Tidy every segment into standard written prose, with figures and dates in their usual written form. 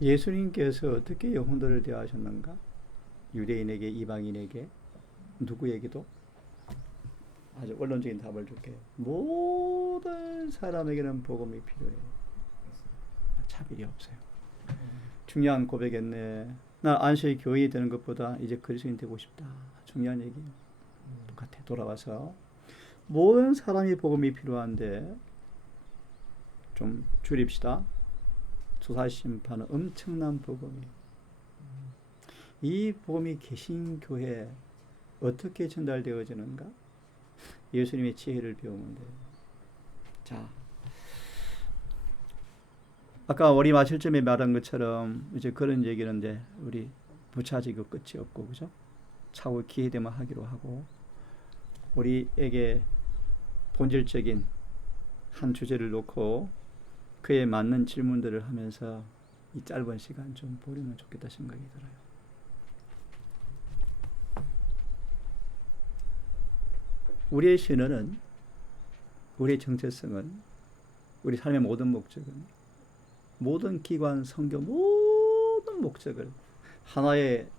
예수님께서 어떻게 영혼들을 대하셨는가? 유대인에게, 이방인에게, 누구에게도? 아주 원론적인 답을 줄게요. 모든 사람에게는 복음이 필요해요. 차별이 없어요. 중요한 고백했네. 나 안식일 교인이 되는 것보다 이제 그리스도인 되고 싶다. 중요한 얘기예요. 똑같아. 돌아와서 모든 사람이 복음이 필요한데 좀 줄입시다. 조사심판은 엄청난 복음이에요. 이 복음이 개신교회에 어떻게 전달되어지는가? 예수님의 지혜를 배우면 돼요. 자, 아까 우리 마칠 점에 말한 것처럼 이제 그런 얘기는 이제 우리 부차지고 끝이 없고, 그죠? 차후 기회 되면 하기로 하고, 우리에게 본질적인 한 주제를 놓고 그에 맞는 질문들을 하면서 이 짧은 시간 좀 보내면 좋겠다 생각이 들어요. 우리의 신원은, 우리의 정체성은, 우리 삶의 모든 목적은, 모든 기관, 성교 모든 목적을 하나의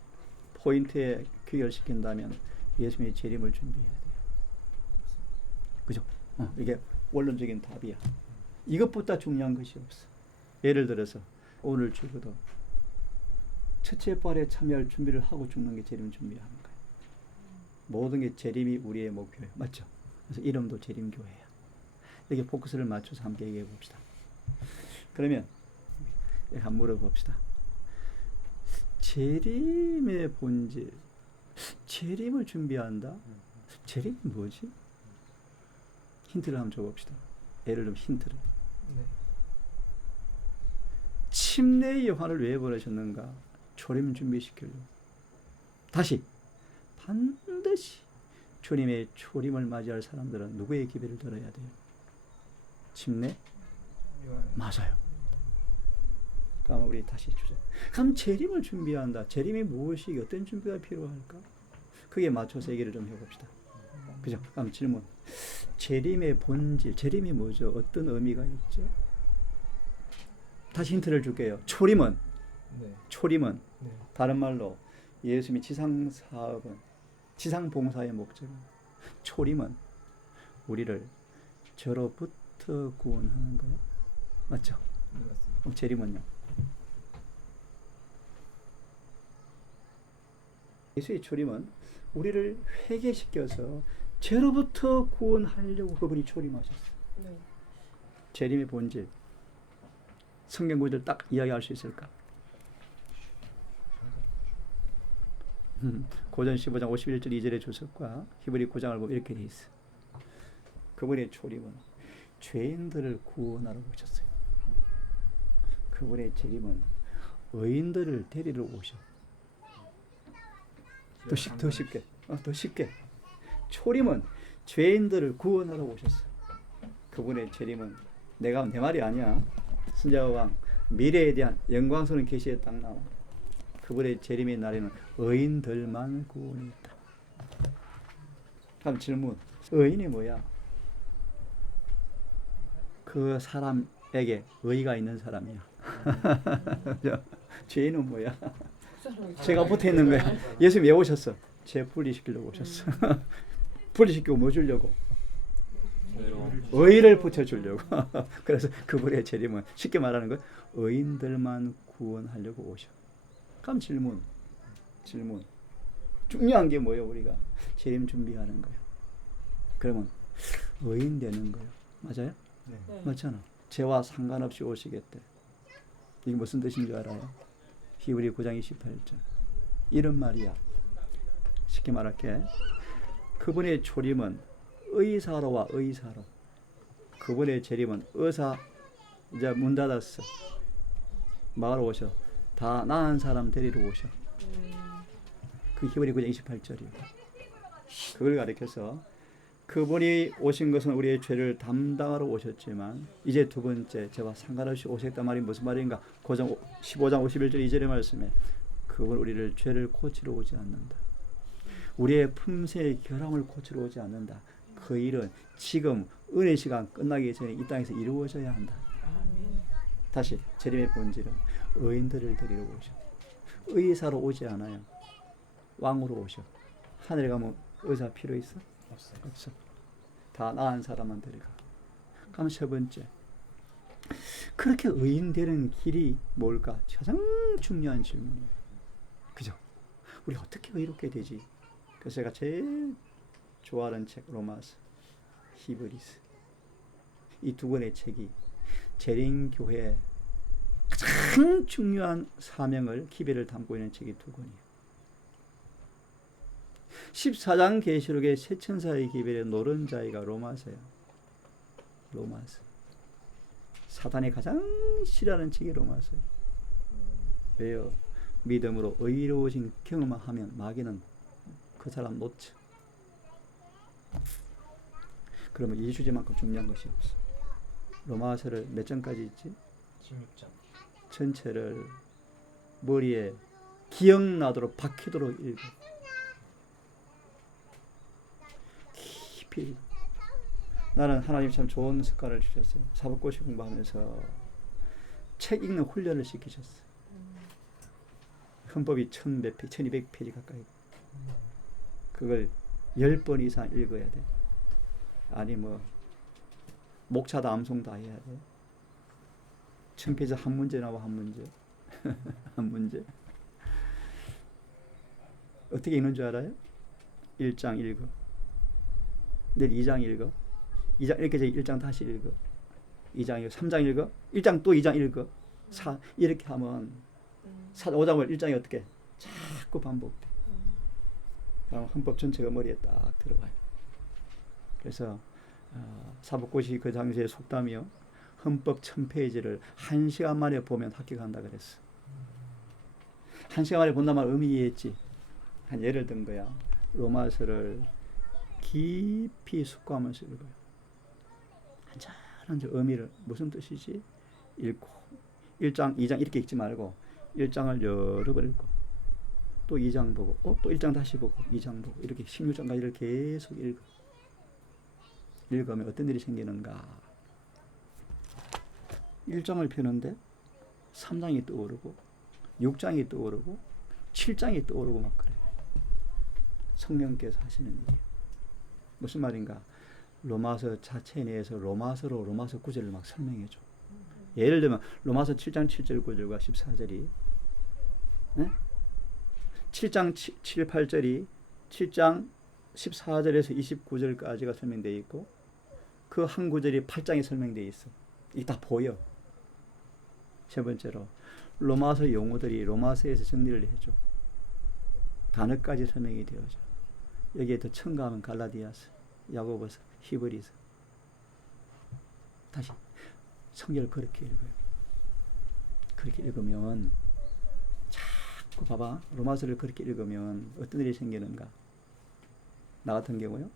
포인트에 귀결시킨다면 예수님의 재림을 준비해야 돼요. 그죠? 이게 원론적인 답이야. 이것보다 중요한 것이 없어. 예를 들어서 오늘 죽어도 첫째 부활에 참여할 준비를 하고 죽는 게 재림 준비하는 거예요. 모든 게 재림이 우리의 목표예요. 맞죠? 그래서 이름도 재림교회야. 여기 포커스를 맞춰서 함께 얘기해 봅시다. 그러면 한번 물어봅시다. 재림의 본질, 재림을 준비한다? 재림이 뭐지? 힌트를 한번 줘봅시다. 예를 들면 힌트를. 네. 침례의 요한을 왜 보내셨는가? 초림 준비시키려고. 다시 반드시 주님의 초림을 맞이할 사람들은 누구의 기별을 들어야 돼요? 침례? 맞아요. 그럼 우리 다시 주죠. 그럼 재림을 준비한다. 재림이 무엇이 어떤 준비가 필요할까? 그게 맞춰서 얘기를 좀 해봅시다. 그죠? 그럼 질문. 재림의 본질, 재림이 뭐죠? 어떤 의미가 있죠? 다시 힌트를 줄게요. 초림은, 네. 초림은, 네. 다른 말로 예수님의 지상 사업은, 지상 봉사의 목적은, 초림은 우리를 저로부터 구원하는 거예요. 맞죠? 네, 맞습니다. 재림은요? 예수의 초림은 우리를 회개시켜서 죄로부터 구원하려고 그분이 초림하셨어요. 네. 재림의 본질, 성경 구절 딱 이야기할 수 있을까? 고전 15장 51절 2절의 주석과 히브리 9장을 보면 이렇게 돼 있어. 그분의 초림은 죄인들을 구원하러 오셨어요. 그분의 재림은 의인들을 데리러 오셔. 더 쉽게. 초림은 죄인들을 구원하러 오셨어. 그분의 재림은 내가 내 말이 아니야. 선자왕 미래에 대한 영광스러운 계시에 딱 나와. 그분의 재림의 날에는 의인들만 구원이 있다. 다음 질문. 의인이 뭐야? 그 사람에게 의의가 있는 사람이야. 죄인은 뭐야? 죄가 붙어 있는 거야. 예수님 왜 오셨어? 죄 분리시키려고 오셨어. 분리시키고 뭐 주려고? 의의를 붙여주려고. 그래서 그분의 재림은 쉽게 말하는 거 의인들만 구원하려고 오셔. 그럼 질문. 중요한 게 뭐예요? 우리가 재림 준비하는 거예요. 그러면 의인 되는 거예요. 맞아요? 네. 맞잖아. 죄와 상관없이 오시겠대. 이게 무슨 뜻인 줄 알아요? 히브리 9장 28절. 이런 말이야. 쉽게 말할게. 그분의 초림은 의사로 와. 의사로. 그분의 재림은 의사. 이제 문 닫았어. 마을 오셔. 다 나은 사람 데리러 오셔. 그 히브리 9장 28절이에요. 그걸 가리켜서 그분이 오신 것은 우리의 죄를 담당하러 오셨지만 이제 두 번째 죄와 상관없이 오셨단 말이 무슨 말인가? 15장 51절 2절의 말씀에 그분 우리를 죄를 고치러 오지 않는다. 우리의 품새의 결함을 고치러 오지 않는다. 그 일은 지금 은혜 시간 끝나기 전에 이 땅에서 이루어져야 한다. 다시 재림의 본질은 의인들을 데리러 오셔. 의사로 오지 않아요. 왕으로 오셔. 하늘에 가면 의사 필요 있어? 없어. 다 나은 사람만 데려가. 그럼 세 번째, 그렇게 의인 되는 길이 뭘까? 가장 중요한 질문이에요. 그죠? 우리 어떻게 의롭게 되지? 그래서 제가 제일 좋아하는 책 로마서, 히브리서, 이 두 권의 책이 재림교회의 가장 중요한 사명을, 기별을 담고 있는 책이 두 권이에요. 14장 계시록의 세 천사의 기별의 노른자이가 로마서예요. 로마서. 사단이 가장 싫어하는 책이 로마서예요. 왜요? 믿음으로 의로우신 경험을 하면 마귀는 그 사람 놓쳐. 그러면 이 주제만큼 중요한 것이 없어. 로마서를 몇 장까지 있지? 16장. 전체를 머리에 기억나도록 박히도록 읽어. 깊이 읽어. 나는 하나님 참 좋은 습관을 주셨어요. 사법고시 공부하면서 책 읽는 훈련을 시키셨어요. 헌법이 1200페이지 가까이. 그걸 10번 이상 읽어야 돼. 아니 뭐 목차도 암송도 해야 돼. 1000페이지 한 문제 나와. 한 문제. 한 문제. 어떻게 읽는 줄 알아요? 1장 읽어. 내일 2장 읽어. 2장 이렇게 해서 1장 다시 읽어. 2장 읽어. 3장 읽어. 1장 또 2장 읽어. 이렇게 하면 5장을 1장이 어떻게 자꾸 반복돼. 그럼 헌법 전체가 머리에 딱 들어와요. 그래서 사법고시 그 당시에 속담이요. 헌법 1000페이지를 1시간 만에 보면 합격한다 그랬어. 1시간 만에 본단 말 의미 이해했지. 한 예를 든 거야. 로마서를 깊이 숙고하면서 읽어요. 한참 의미를 무슨 뜻이지? 읽고 1장, 2장 이렇게 읽지 말고 1장을 여러 번 읽고 또 2장 보고 또 1장 다시 보고 2장 보고 이렇게 16장까지를 계속 읽어. 읽으면 어떤 일이 생기는가? 1장을 펴는데 3장이 떠오르고 6장이 떠오르고 7장이 떠오르고 막 그래. 성령께서 하시는 일이에요. 무슨 말인가? 로마서 자체 내에서 로마서 구절을 막 설명해 줘. 예를 들면 로마서 7장 7절 9절과 14절이 7장 7, 8절이 7장 14절에서 29절까지가 설명되어 있고 그 한 구절이 8장에 설명되어 있어. 이게 다 보여. 세 번째로 로마서 용어들이 로마서에서 정리를 해줘. 단어까지 설명이 되어져. 여기에 더 첨가하면 갈라디아서, 야고보서, 히브리서. 다시 성경을 그렇게 읽어요. 그렇게 읽으면 자꾸 봐봐. 로마서를 그렇게 읽으면 어떤 일이 생기는가? 나 같은 경우요.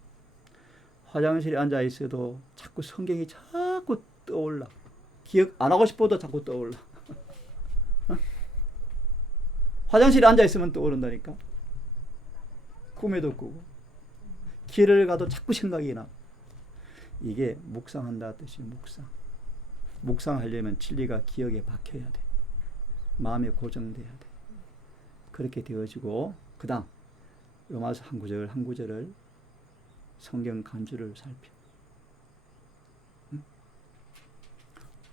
화장실에 앉아 있어도 자꾸 성경이 자꾸 떠올라. 기억 안 하고 싶어도 자꾸 떠올라. 화장실에 앉아 있으면 떠오른다니까. 꿈에도 꾸고 길을 가도 자꾸 생각이 나. 이게 묵상한다 뜻이 묵상. 묵상하려면 진리가 기억에 박혀야 돼. 마음에 고정돼야 돼. 그렇게 되어지고 그 다음 로마서 한 구절 한 구절을 성경 간주를 살펴.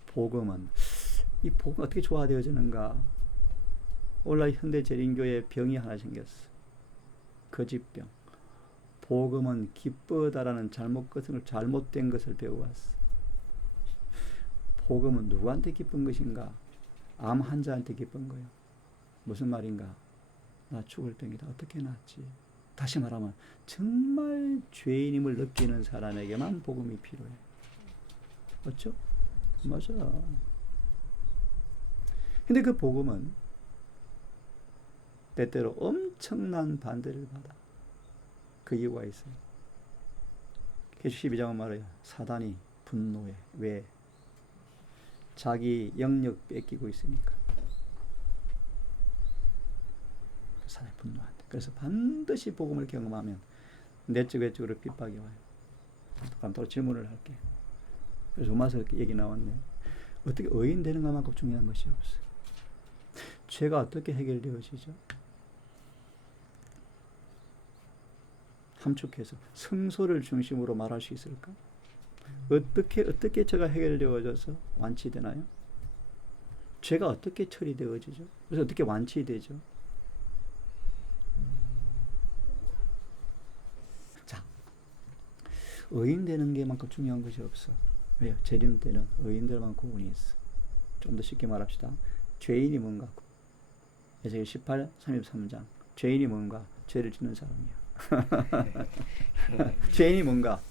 복음은 이 복음 어떻게 조화되어지는가? 오늘날 현대 재림교회에 병이 하나 생겼어. 거짓병. 복음은 기쁘다라는 잘못된 것을 배워왔어. 복음은 누구한테 기쁜 것인가? 암 환자한테 기쁜 거야. 무슨 말인가? 나 죽을 병이다. 어떻게 낫지? 다시 말하면 정말 죄인임을 느끼는 사람에게만 복음이 필요해. 맞죠? 맞아. 근데 그 복음은 때때로 엄청난 반대를 받아. 그 이유가 있어요. 계시 12장은 말해요. 사단이 분노해. 왜? 자기 영역 뺏기고 있으니까. 사단이 분노한다. 그래서 반드시 복음을 경험하면 내적 외적으로 핍박이 와요. 그럼 또 질문을 할게. 그래서 로마서 이렇게 얘기 나왔네. 어떻게 의인 되는 것만큼 중요한 것이 없어요. 죄가 어떻게 해결되어지죠? 함축해서 성소를 중심으로 말할 수 있을까? 어떻게 죄가 해결되어져서 완치되나요? 죄가 어떻게 처리되어지죠? 그래서 어떻게 완치되죠? 자, 의인 되는 게만큼 중요한 것이 없어. 왜요? 재림 때는 의인들만 구원이 있어. 좀 더 쉽게 말합시다. 죄인이 뭔가? 에스겔 18, 33장. 죄인이 뭔가? 죄를 짓는 사람이야. 죄인이 뭔가?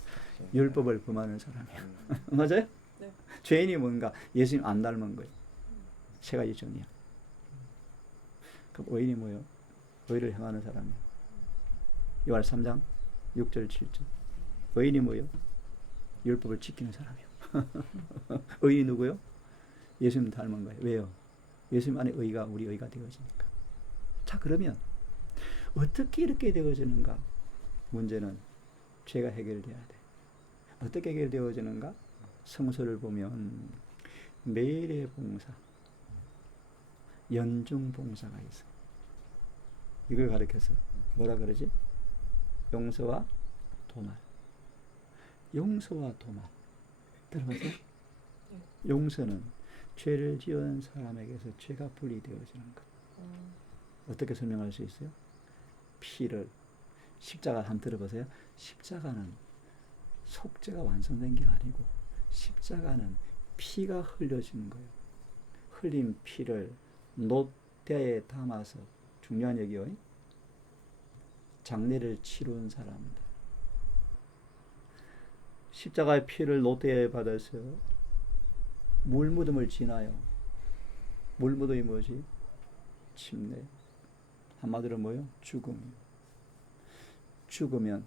율법을 범하는 사람이야. 맞아요? 네. 죄인이 뭔가? 예수님 안 닮은 거예요. 세 가지 정의야. 그럼 의인이 뭐예요? 의를 행하는 사람이야. 요한 3장 6절 7절. 의인이 뭐예요? 율법을 지키는 사람이야. 의인이 누구요? 예수님 닮은 거예요. 왜요? 예수님 안에 의가 우리 의가 되어지니까. 자, 그러면 어떻게 이렇게 되어지는가? 문제는 죄가 해결돼야 돼. 어떻게 해결되어지는가? 성서를 보면 매일의 봉사, 연중 봉사가 있어. 이걸 가리켜서 뭐라 그러지? 용서와 도말. 용서와 도말. 들어보세요. 용서는 죄를 지은 사람에게서 죄가 분리되어지는 것. 어떻게 설명할 수 있어요? 피를 십자가 한번 들어보세요. 십자가는 속죄가 완성된 게 아니고 십자가는 피가 흘려지는 거예요. 흘린 피를 놋대에 담아서 중요한 얘기요. 장례를 치룬 사람들. 십자가의 피를 놋대에 받아서 물무덤을 지나요. 물무덤이 뭐지? 침례. 한마디로 뭐요? 죽음. 죽으면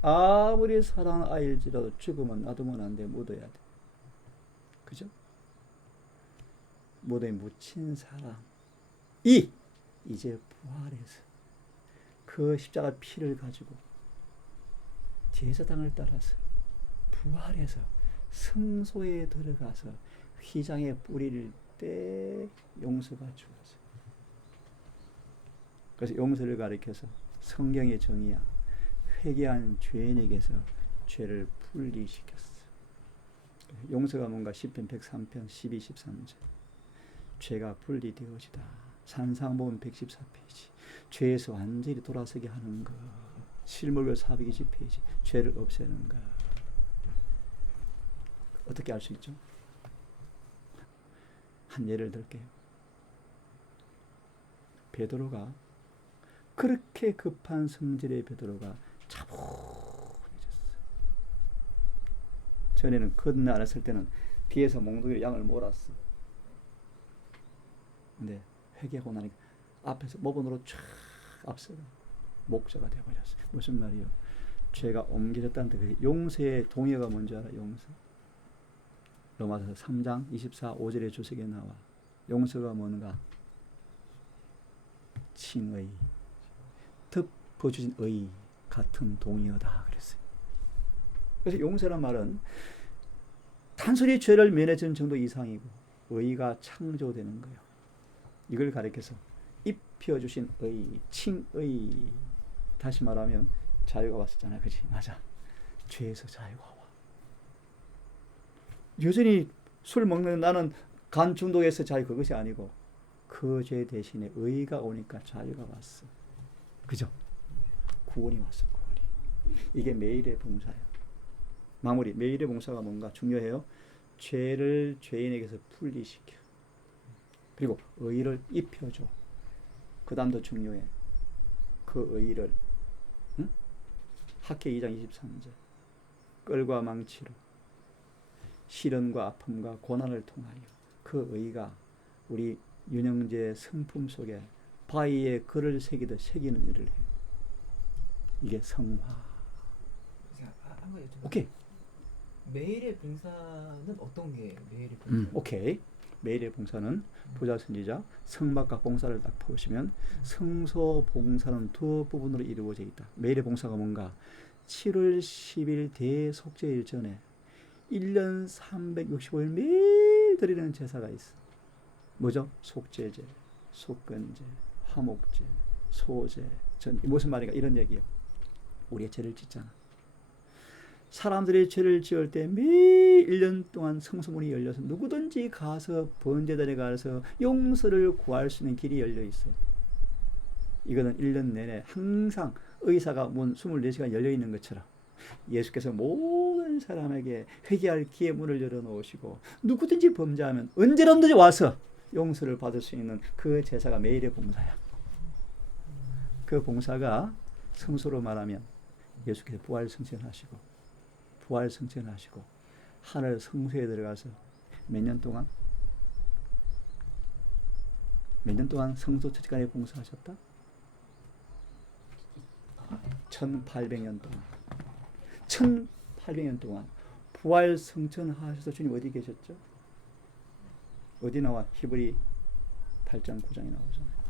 아무리 사랑하는 아이일지라도 죽으면 놔두면 안 돼. 묻어야 돼. 그죠? 무덤에 묻힌 사람이 이제 부활해서 그 십자가 피를 가지고 제사장을 따라서 부활해서 성소에 들어가서 휘장에 뿌릴 때 용서가 주어져. 그래서 용서를 가리켜서 성경의 정의야. 회개한 죄인에게서 죄를 분리시켰어. 용서가 뭔가 시편 103편 12, 13절. 죄가 분리되어지다. 산상보험 114페이지. 죄에서 완전히 돌아서게 하는 것. 실물교 420페이지. 죄를 없애는 것. 어떻게 알 수 있죠? 한 예를 들게요. 베드로가 그렇게 급한 성질의 베드로가 차분해졌어. 전에는 건너안았을 때는 뒤에서 몽둥이로 양을 몰았어. 근데 회개하고 나니까 앞에서 모본으로 쫙 앞서가 목자가 되어버렸어. 무슨 말이요? 죄가 옮겨졌다는 데 용서의 동의가 뭔지 알아? 용서. 로마서 3장 24, 5절의 주석에 나와. 용서가 뭔가? 칭의, 덮어주신 의 같은 동의어다 그랬어요. 그래서 용서란 말은 단순히 죄를 면해주는 정도 이상이고 의가 창조되는 거예요. 이걸 가리켜서 입혀주신 의, 칭의. 다시 말하면 자유가 왔었잖아요. 그치? 맞아. 죄에서 자유가 와. 여전히 술 먹는 나는 간 중독에서 자유, 그것이 아니고 그 죄 대신에 의가 오니까 자유가 왔어. 그죠? 구원이 왔어. 구원이. 이게 매일의 봉사예요. 마무리. 매일의 봉사가 뭔가 중요해요. 죄를 죄인에게서 분리시켜. 그리고 의를 입혀줘. 그 다음도 중요해. 그 의를 학계 2장 23절. 끌과 망치로 시련과 아픔과 고난을 통하여 그 의가 우리 윤영재의 성품 속에 바위에 글을 새기듯 새기는 일을 해. 이게 성화. 한 가지 좀. 오케이. 매일의 봉사는 어떤 게 매일의 봉사? 오케이. 매일의 봉사는 부자 선지자 성막과 봉사를 딱 보시면 성소 봉사는 두 부분으로 이루어져 있다. 매일의 봉사가 뭔가 7월 10일 대속죄일 전에 1년 365일 매일 드리는 제사가 있어. 뭐죠? 속죄제, 속건제, 화목제, 소제, 전 무슨 말인가 이런 얘기예요. 우리의 죄를 짓잖아. 사람들이 죄를 지을 때 매일 1년 동안 성소문이 열려서 누구든지 가서 번제단에 가서 용서를 구할 수 있는 길이 열려 있어요. 이거는 1년 내내 항상 의사가 문 24시간 열려 있는 것처럼 예수께서 모든 사람에게 회개할 기회 문을 열어놓으시고 누구든지 범죄하면 언제든지 와서 용서를 받을 수 있는 그 제사가 매일의 봉사야. 그 봉사가 성소로 말하면 예수께서 부활승천하시고 하늘 성소에 들어가서 몇 년 동안 성소 첫간에 봉사하셨다? 1800년 동안 1800년 동안 부활승천하셔서 주님 어디 계셨죠? 어디 나와? 히브리 8장 9장에 나오잖아요.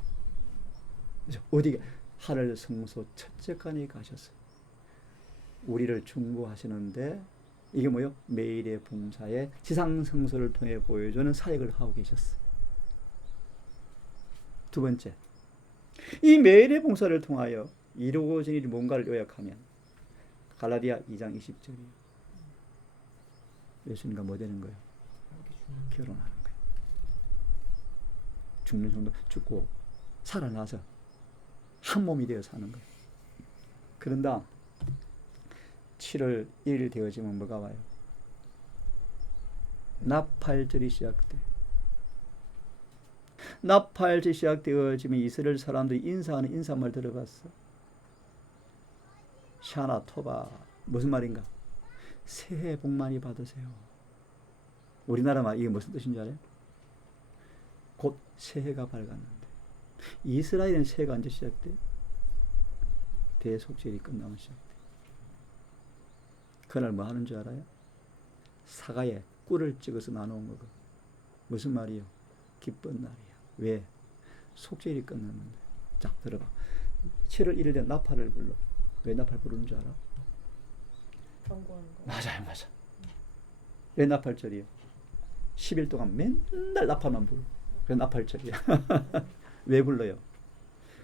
그래서 어디 하늘 성소 첫째간에 가셨어요. 우리를 중보하시는데 이게 뭐요? 매일의 봉사에 지상성소를 통해 보여주는 사역을 하고 계셨어요. 두 번째, 이 매일의 봉사를 통하여 이루어진 일이 뭔가를 요약하면 갈라디아 2장 20절이에요. 예수님과 뭐 되는 거예요? 결혼하는 거예요. 죽는 정도 죽고 살아나서 한 몸이 되어 사는 거예요. 그런다 7월 1일 되어지면 뭐가 와요? 나팔절이 시작돼. 나팔절이 시작되어지면 이스라엘 사람들이 인사하는 인사말 들어봤어? 샤나 토바 무슨 말인가? 새해 복 많이 받으세요. 우리나라 말 이게 무슨 뜻인지 알아요? 곧 새해가 밝았는데 이스라엘은 새해가 언제 시작돼? 대속죄일이 끝나면 시작돼. 그날 뭐 하는 줄 알아요? 사과에 꿀을 찍어서 나눠 먹어. 무슨 말이요? 기쁜 날이야. 왜? 속죄일이 끝났는데. 자, 들어봐. 7월 1일 된 나팔을 불러. 왜 나팔 부르는 줄 알아? 경고하는 거. 맞아요. 왜 나팔절이요? 10일 동안 맨날 나팔만 불러. 그래 나팔절이야. 왜 불러요?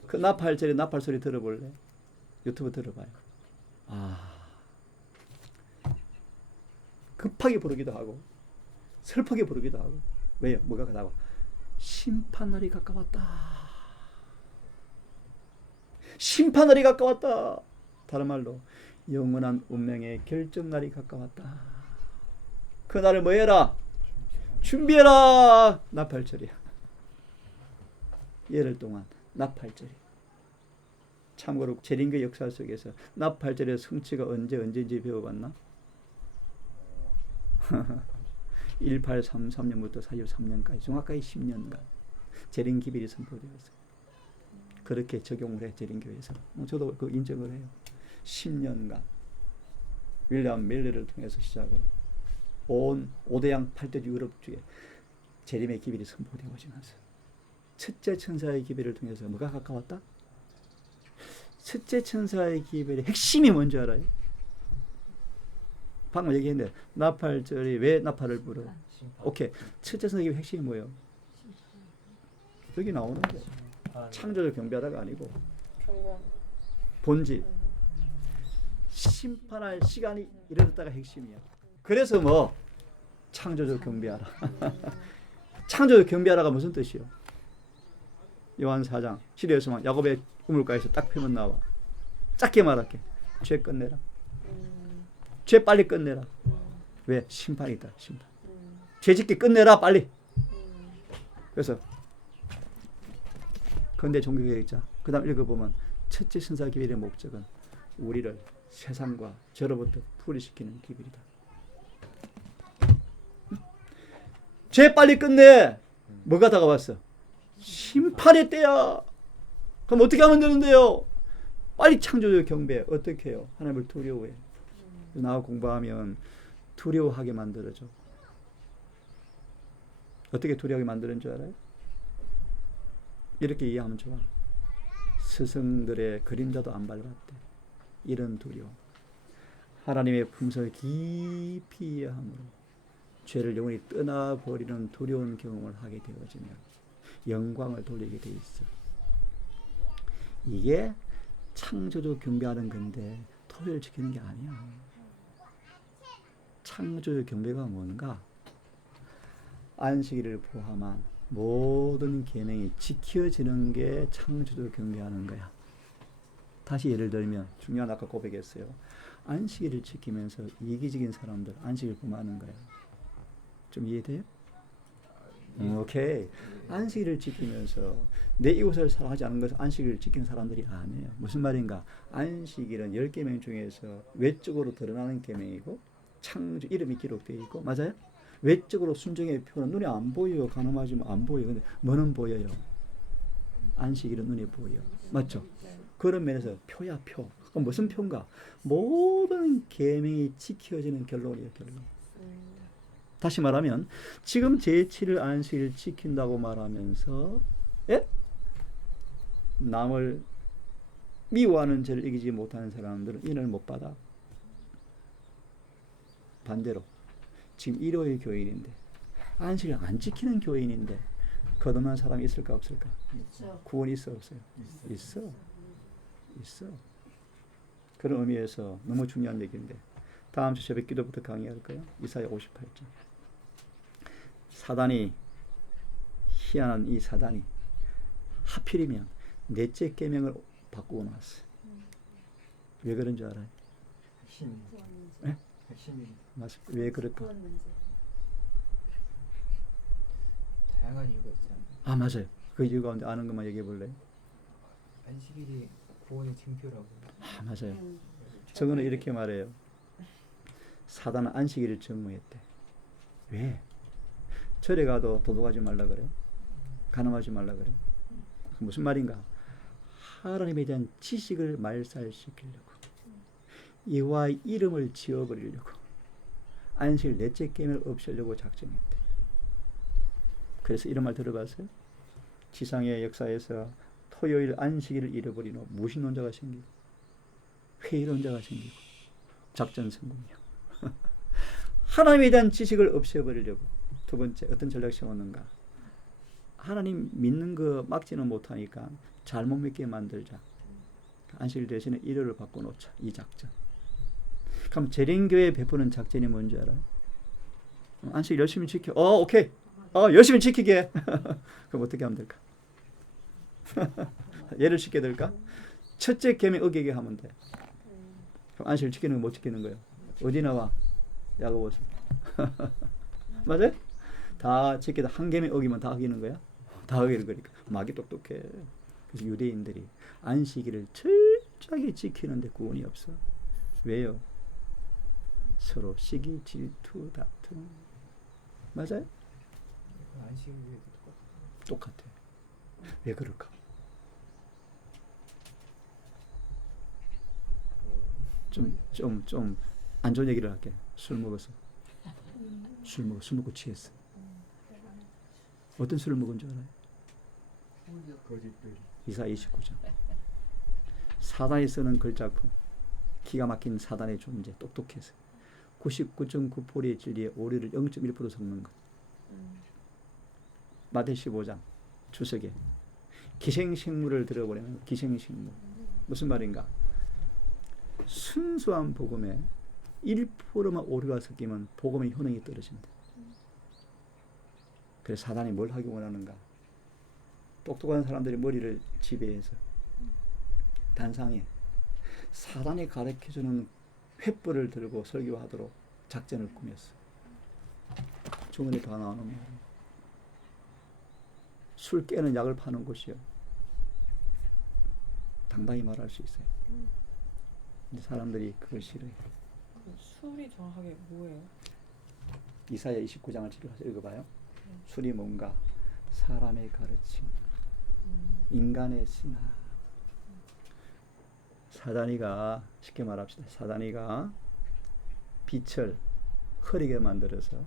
그 나팔절에 나팔 소리 들어볼래? 유튜브 들어봐요. 급하게 부르기도 하고 슬프게 부르기도 하고. 왜요? 뭐가 가다고? 심판날이 가까웠다. 심판날이 가까웠다. 다른 말로 영원한 운명의 결정날이 가까웠다. 그날을 뭐 해라? 준비해라. 나팔절이야. 예를 동안 나팔절이. 참고로 재림교 역사 속에서 나팔절의 성취가 언제인지 배워봤나? 1833년부터 43년까지 정확하게 10년간 재림기별이 선포되었어요. 그렇게 적용을 해 재림교에서. 저도 그 인정을 해요. 10년간 윌리엄 밀러를 통해서 시작으로 온 5대양 8대주 유럽주에 재림의 기별이 선포되어지면서 첫째 천사의 기별을 통해서 뭐가 가까웠다? 첫째 천사의 기별의 핵심이 뭔지 알아요? 방금 얘기했는데 나팔절이 왜 나팔을 불어? 오케이. 첫째 천사의 기별의 핵심이 뭐예요? 여기 나오는 거. 창조적 경배하다가 아니고 본질. 심판할 시간이 이르렀다가 핵심이야. 그래서 뭐 창조적 경배하라. 창조적 경배하라가 무슨 뜻이요? 요한 4장 시대에서만 야곱의 우물가에서 딱 펴면 나와. 짧게 말할게. 죄 끝내라. 죄 빨리 끝내라. 왜? 심판이 있다. 심판. 죄 짓기 끝내라 빨리. 그래서 근대 종교개혁자 그 다음 읽어보면 첫째 천사 기별의 목적은 우리를 세상과 죄로부터 풀이시키는 기별이다. 죄 빨리 끝내. 뭐가 다가왔어? 심판의 때야. 그럼 어떻게 하면 되는데요? 빨리 창조적 경배. 어떻게 해요? 하나님을 두려워해. 나와 공부하면 두려워하게 만들어줘. 어떻게 두려워하게 만드는 줄 알아요? 이렇게 이해하면 좋아. 스승들의 그림자도 안 밟았대. 이런 두려움. 하나님의 품성을 깊이 이해함으로 죄를 영원히 떠나버리는 두려운 경험을 하게 되어지면 영광을 돌리게 돼 있어. 이게 창조주 경배하는 건데 토요일 지키는 게 아니야. 창조주 경배가 뭔가? 안식일을 포함한 모든 계명이 지켜지는 게 창조주를 경배하는 거야. 다시 예를 들면 중요한 아까 고백했어요. 안식일을 지키면서 이기적인 사람들 안식일 범하는 거야. 좀 이해돼요? 오케이. 안식일을 지키면서 내 이웃을 사랑하지 않는 것은 안식일을 지키는 사람들이 아니에요. 무슨 말인가? 안식일은 10계명 중에서 외적으로 드러나는 계명이고 창조 이름이 기록되어 있고 맞아요? 외적으로 순종의 표는 눈에 안 보여요. 가늠하지만 안 보여요. 근데 뭐는 보여요? 안식일은 눈에 보여요. 맞죠? 그런 면에서 표야 표. 그럼 무슨 표인가? 모든 계명이 지켜지는 결론이에요. 결론. 다시 말하면 지금 제7일 안식일을 지킨다고 말하면서 예? 남을 미워하는 죄를 이기지 못하는 사람들은 인을 못 받아. 반대로 지금 일요일 교인인데 안식일 안 지키는 교인인데 거듭난 사람이 있을까 없을까? 있죠. 구원이 있어 없어요? 있어. 그런 의미에서 너무 중요한 얘기인데 다음 주 새벽 기도부터 강의할 거예요. 이사야 58장. 사단이 희한한 이 사단이 하필이면 넷째 계명을 바꾸고 나왔어요. 왜 그런 줄 알아요? 네? 맞습니다. 왜 그럴까? 다양한 이유가 있잖아요. 아 맞아요. 그 이유 가운데 아는 것만 얘기해 볼래요? 안식일이 구원의 징표라고. 아 맞아요. 저거는 이렇게 말해요. 사단은 안식일을 정무했대. 왜? 절에 가도 도둑하지 말라 그래. 간음하지 말라 그래. 무슨 말인가? 하나님에 대한 지식을 말살시키려고 이와 이름을 지워버리려고 안식일 넷째 계명을 없애려고 작정했대. 그래서 이런 말 들어봤어요? 지상의 역사에서 토요일 안식일을 잃어버린 후 무신론자가 생기고 회의론자가 생기고 작전 성공이요. 하나님에 대한 지식을 없애버리려고 두 번째 어떤 전략 세웠는가? 하나님 믿는 거 막지는 못하니까 잘못 믿게 만들자. 안식일 대신에 일요일을 바꿔놓자. 이 작전. 그럼 재림교회 베푸는 작전이 뭔지 알아요? 안식일 열심히 지켜. 오케이. 열심히 지키게. 그럼 어떻게 하면 될까? 예를 쉽게 들까? 첫째 계명 어기게 하면 돼. 그럼 안식일 지키는 거 못 지키는 거예요. 어디 나와? 야고보서. 맞아요? 다 지키다 한 계명 어기면 다 어기는 거야? 다 어기는 거니까. 막이 똑똑해. 그래서 유대인들이 안식일을 철저하게 지키는데 구원이 없어. 왜요? 서로 시기, 질투, 다툼. 맞아요? 안식일도 똑같아. 왜 그럴까? 좀 안 좋은 얘기를 할게. 술 먹었어. 술 먹고 취했어. 어떤 술을 먹은 줄 알아요? 이사 29장. 사단이 쓰는 글작품. 기가 막힌 사단의 존재. 똑똑해서 99.9%의 진리에 오류를 0.1% 섞는 것. 마태 15장 주석에 기생식물을 들어버리면 기생식물. 무슨 말인가? 순수한 복음에 1%만 오류가 섞이면 복음의 효능이 떨어진다. 그래서 사단이 뭘 하기 원하는가? 똑똑한 사람들이 머리를 지배해서 단상에 사단이 가르쳐주는 횃불을 들고 설교하도록 작전을 꾸몄어. 주문에 다 나오는 말이야. 술 깨는 약을 파는 곳이요. 당당히 말할 수 있어요. 근데 사람들이 그걸 싫어해. 술이 정확하게 뭐예요? 이사야 29장을 읽어봐요. 술이 뭔가? 사람의 가르침, 인간의 신화. 사단이가 쉽게 말합시다. 사단이가 빛을 흐리게 만들어서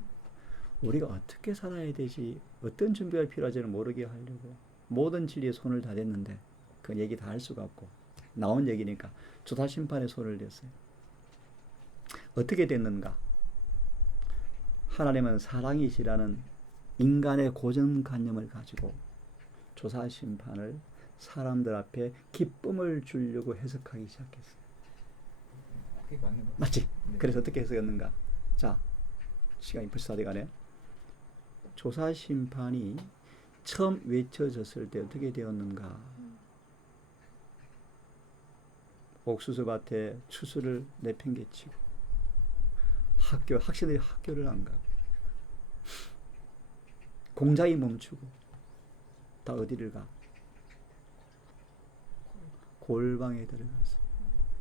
우리가 어떻게 살아야 되지, 어떤 준비가 필요한지를 모르게 하려고 모든 진리에 손을 다 댔는데 그 얘기 다 할 수가 없고 나온 얘기니까 주다 심판에 손을 댔어요. 어떻게 됐는가? 하나님은 사랑이시라는 인간의 고정관념을 가지고 조사 심판을 사람들 앞에 기쁨을 주려고 해석하기 시작했어요. 그게 맞는 거 맞지? 네. 그래서 어떻게 해석했는가? 자, 시간이 벌써 다 돼가네. 조사 심판이 처음 외쳐졌을 때 어떻게 되었는가? 옥수수밭에 추수를 내팽개치고 학생들이 학교를 안 가고 공장이 멈추고 다 어디를 가? 골방에 들어가서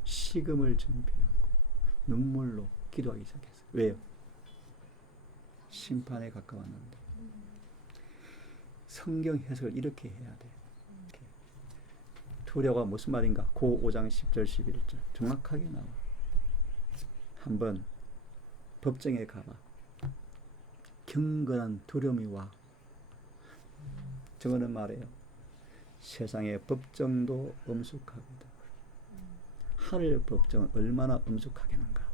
식음을 준비하고 눈물로 기도하기 시작했어요. 왜요? 심판에 가까웠는데. 성경 해석을 이렇게 해야 돼. 이렇게. 두려워가 무슨 말인가? 고 5장 10절 11절 정확하게 나와. 한번 법정에 가봐. 경건한 두려움이 와. 저거는 말이에요. 세상의 법정도 엄숙하거든. 하늘 법정은 얼마나 엄숙하겠는가.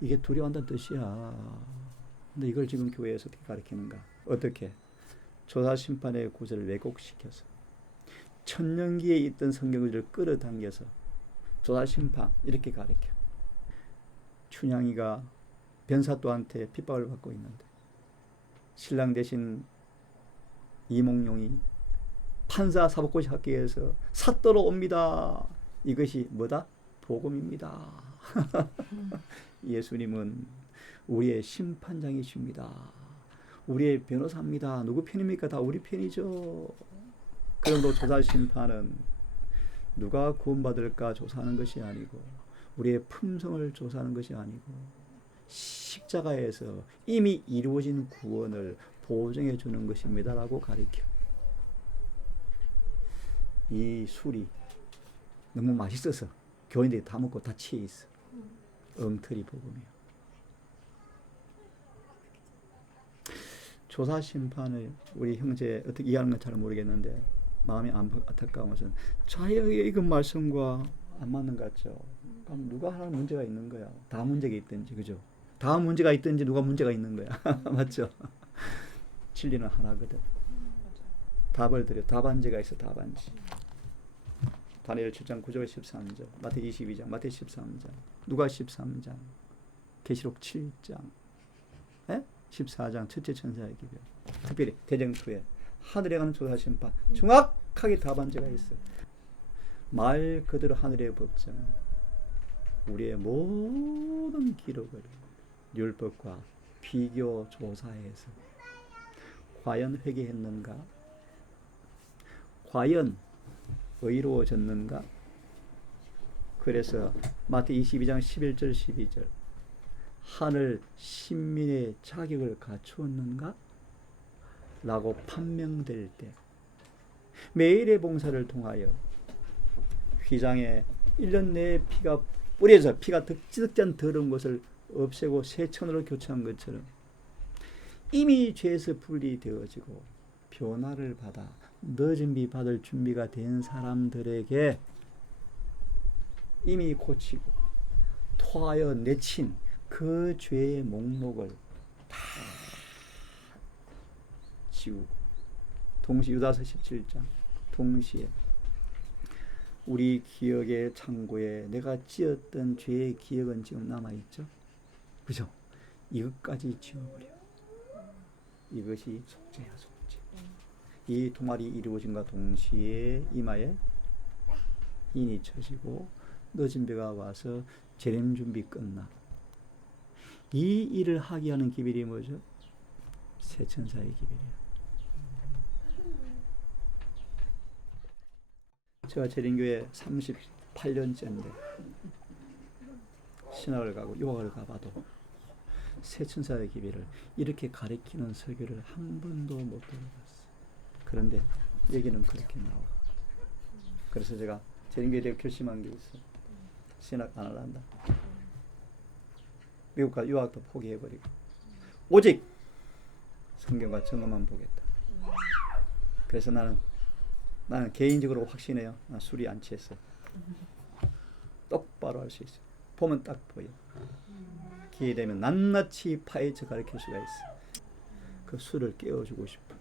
이게 두려워한다는 뜻이야. 근데 이걸 지금 교회에서 어떻게 가르치는가? 어떻게? 조사 심판의 구절을 왜곡시켜서 천년기에 있던 성경을 끌어당겨서 조사 심판 이렇게 가르쳐. 춘향이가 변사또한테 핍박을 받고 있는데 신랑 대신 이몽룡이 판사 사법고시 학교에서 사또로 옵니다. 이것이 뭐다? 복음입니다. 예수님은 우리의 심판장이십니다. 우리의 변호사입니다. 누구 편입니까? 다 우리 편이죠. 그런데 조사 심판은 누가 구원받을까 조사하는 것이 아니고 우리의 품성을 조사하는 것이 아니고 십자가에서 이미 이루어진 구원을 보증해 주는 것입니다라고 가르쳐. 이 술이 너무 맛있어서 교인들이 다 먹고 다 취해 있어. 엉터리 복음이야. 조사 심판을 우리 형제 어떻게 이해하는 건 잘 모르겠는데 마음이 안타까운 것은 자기의 읽은 말씀과 안 맞는 것 같죠. 그럼 누가 하나 문제가 있는 거야. 다 문제가 있든지 그죠. 다 문제가 있든지 누가 문제가 있는 거야. 맞죠. 진리는 하나거든. 답을 드려. 답안지가 있어. 답안지. 다니엘 7장 9절 13절 마태 22장 마태 13장 누가 13장 계시록 7장 14장 첫째 천사의 기별 특별히 대쟁투에 하늘에 가는 조사 심판 정확하게 답안지가 있어. 말 그대로 하늘의 법정은 우리의 모든 기록을 율법과 비교 조사해서 과연 회개했는가? 과연 의로워졌는가? 그래서 마태 22장 11절 12절 하늘 신민의 자격을 갖추었는가? 라고 판명될 때 매일의 봉사를 통하여 휘장에 1년 내에 피가 뿌려져 피가 득지득지한 더러운 것을 없애고 새 천으로 교체한 것처럼 이미 죄에서 분리되어지고 변화를 받아 너 준비 받을 준비가 된 사람들에게 이미 고치고 토하여 내친 그 죄의 목록을 다 지우고 동시에 유다서 17장 동시에 우리 기억의 창고에 내가 지었던 죄의 기억은 지금 남아있죠. 그죠? 이것까지 지워버려. 이것이 속죄야 속죄. 이 동아리 이루어짐과 동시에 이마에 인이 쳐지고 늦은 배가 와서 재림 준비 끝나. 이 일을 하게 하는 기별이 뭐죠? 새 천사의 기별이야. 제가 재림교회 38년째인데 신학을 가고 유학을 가봐도 새 천사의 기별을 이렇게 가리키는 설교를 한 번도 못 들어봤어요. 그런데 얘기는 그렇게 나와. 그래서 제가 재림교회에 대해 결심한 게 있어. 신학 안 할란다. 미국 가 유학도 포기해버리고 오직 성경과 정어만 보겠다. 그래서 나는 개인적으로 확신해요. 나 술이 안 취했어. 똑바로 할 수 있어. 보면 딱 보여. 기회 되면 낱낱이 파헤쳐 가르칠 수가 있어. 그 술을 깨워주고 싶어.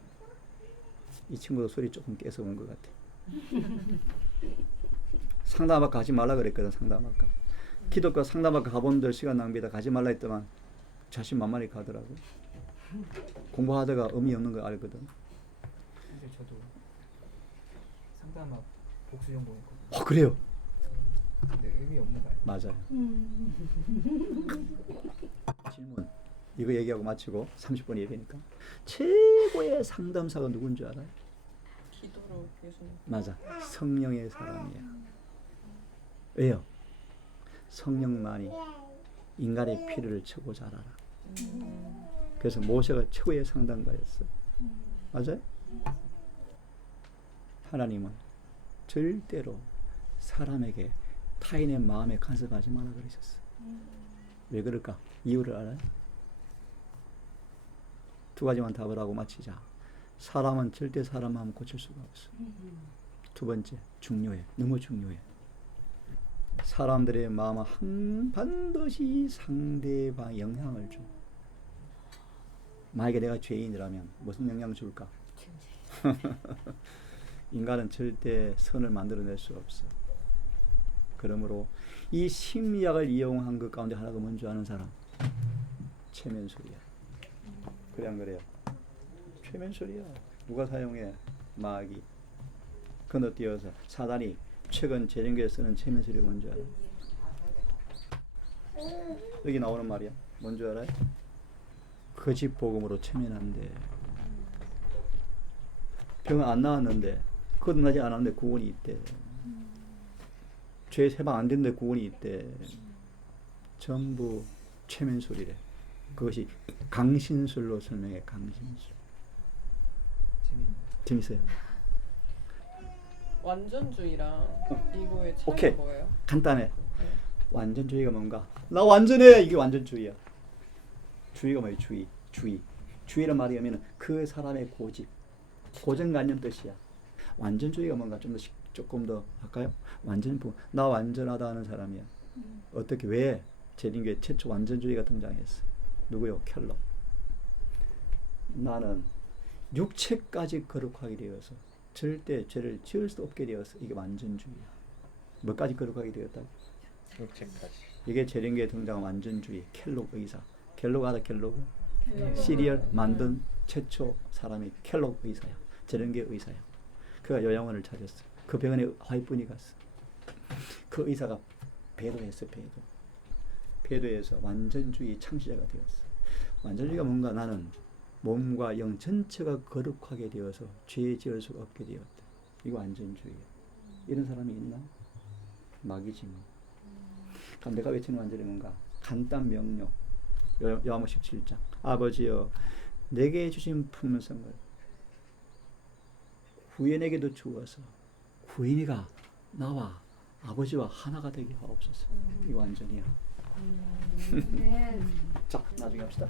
이 친구도 술이 조금 깨서 온 것 같아. 상담학과 가지 말라 그랬거든. 상담학과. 기독교 상담학과 가본들 시간 낭비다 가지 말라 했더만 자신만만히 가더라고. 공부하다가 의미 없는 거 알거든. 근데 저도 상담학 복수 전공했거든요. 그래요? 근데 의미 없는 거 알고. 맞아요. 질문. 이거 얘기하고 마치고 30분 예배니까. 최고의 상담사가 누군 줄 알아요? 기도로 예수님. 맞아. 성령의 사람이야. 왜요? 성령만이 인간의 피를 치고자 알아라. 그래서 모세가 최고의 상담가였어. 맞아요? 하나님은 절대로 사람에게 타인의 마음에 간섭하지 말라 그러셨어. 왜 그럴까? 이유를 알아요? 두 가지만 답을 하고 마치자. 사람은 절대 사람 마음 고칠 수가 없어. 두 번째, 중요해. 너무 중요해. 사람들의 마음은 반드시 상대방 영향을 줘. 만약에 내가 죄인이라면 무슨 영향을 줄까? 인간은 절대 선을 만들어낼 수 없어. 그러므로 이 심리학을 이용한 것 가운데 하나가 뭔지 아는 사람? 최면술이야. 그래 안 그래요? 최면술이야. 누가 사용해? 마귀. 건너뛰어서 사단이 최근 재림교에 쓰는 최면술이 뭔지 알아요? 여기 나오는 말이야. 뭔지 알아요? 거짓 복음으로 최면한대. 병은 안 나왔는데 거듭나지 않았는데 구원이 있대. 죄 세방 안 됐는데 구원이 있대. 전부 최면술이래. 그것이 강신술로 설명해. 강신술. 재밌어요. 완전주의랑 이거의 차이가 오케이. 뭐예요? 간단해. 네. 완전주의가 뭔가? 나 완전해. 이게 완전주의야. 주의가 뭐예요? 주의. 주의란 말이 하면은 그 사람의 고집, 고정관념 뜻이야. 완전주의가 뭔가 조금 더 할까요? 나 완전하다 하는 사람이야. 어떻게 왜 재림교회 최초 완전주의가 등장했어? 누구요? 켈러. 나는 육체까지 거룩하게 되어서 절대 죄를 지을 수 없게 되었어. 이게 완전주의야. 뭐까지 거룩하게 되었다? 육체까지. 이게 재림교회에 등장한 완전주의. 켈록 의사. 켈록 알아? 켈록? 시리얼 만든 최초 사람이 켈록 의사야. 재림교회 의사야. 그가 요양원을 찾았어. 그 병원에 화이트분이 갔어. 그 의사가 배도했어. 배도해서 완전주의 창시자가 되었어. 완전주의가 뭔가? 나는 몸과 영 전체가 거룩하게 되어서 죄 지을 수가 없게 되었다. 이거 완전주의야. 이런 사람이 있나? 마귀지 뭐. 그럼 내가 외치는 완전이 뭔가? 간단 명료. 요한복음 17장. 아버지여 내게 주신 품성을 구인에게도 주어서 구인이가 나와 아버지와 하나가 되게 하옵소서. 이거 완전이야. 자, 나중에 합시다.